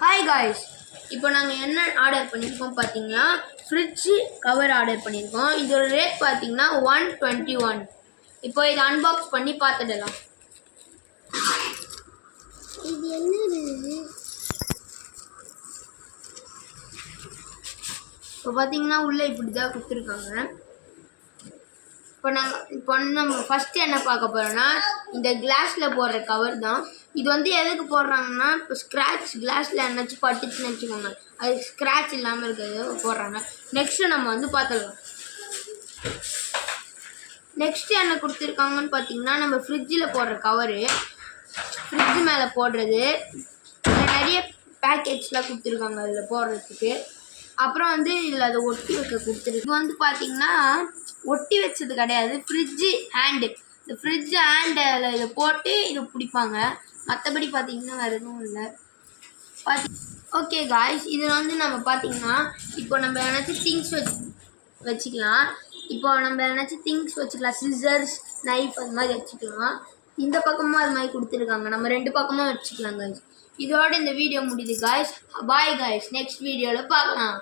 Hi guys, இப்போ நாங்கள் என்ன ஆர்டர் பண்ணியிருக்கோம் பார்த்தீங்கன்னா ஃப்ரிட்ஜ் கவர் ஆர்டர் பண்ணியிருக்கோம். இதோட ரேட் பார்த்தீங்கன்னா 121. இப்போ இதை அன்பாக்ஸ் பண்ணி பார்த்துடலாம். இது என்னது? இப்போ பார்த்தீங்கன்னா உள்ளே இப்படி தான் கொடுத்துருக்காங்க. இப்போ நம்ம ஃபஸ்ட்டு என்ன பார்க்க போகிறோன்னா இந்த கிளாஸில் போடுற கவர் தான். இது வந்து எதுக்கு போடுறாங்கன்னா, இப்போ ஸ்க்ராட்ச் கிளாஸில் என்னாச்சும் பட்டுச்சுன்னு வச்சுக்கோங்க, அது ஸ்க்ராட்ச் இல்லாமல் இருக்கிறது போடுறாங்க. நெக்ஸ்ட்டு நம்ம வந்து பார்த்துக்கலாம். நெக்ஸ்ட்டு என்ன கொடுத்துருக்காங்கன்னு பார்த்தீங்கன்னா, நம்ம ஃப்ரிட்ஜில் போடுற கவரு, ஃப்ரிட்ஜு மேலே போடுறது, இதில் நிறைய பேக்கேஜ்லாம் கொடுத்துருக்காங்க அதில் போடுறதுக்கு. அப்புறம் வந்து இதில் அதை ஒட்டி வைக்க கொடுத்துருக்கு. இது வந்து பார்த்தீங்கன்னா ஒட்டி வச்சது கிடையாது, ஃப்ரிட்ஜு ஹேண்டு. இந்த ஃப்ரிட்ஜு ஹேண்டில் இதை போட்டு இதை பிடிப்பாங்க. மற்றபடி பார்த்தீங்கன்னா வேறு எதுவும் இல்லை. ஓகே காய்ஸ், இதில் வந்து நம்ம பார்த்தீங்கன்னா இப்போ நம்ம ஏதாச்சும் திங்ஸ் வச்சுக்கலாம். இப்போ நம்ம ஏதாச்சும் திங்ஸ் வச்சுக்கலாம், சிசர்ஸ், நைஃப் அது மாதிரி வச்சுக்கலாம். இந்த பக்கமும் அது மாதிரி கொடுத்துருக்காங்க, நம்ம ரெண்டு பக்கமும் வச்சுக்கலாம் காய்ஸ். இதோட இந்த வீடியோ முடியுது காய்ஸ். பாய் காய்ஸ், நெக்ஸ்ட் வீடியோவில் பார்க்கலாம்.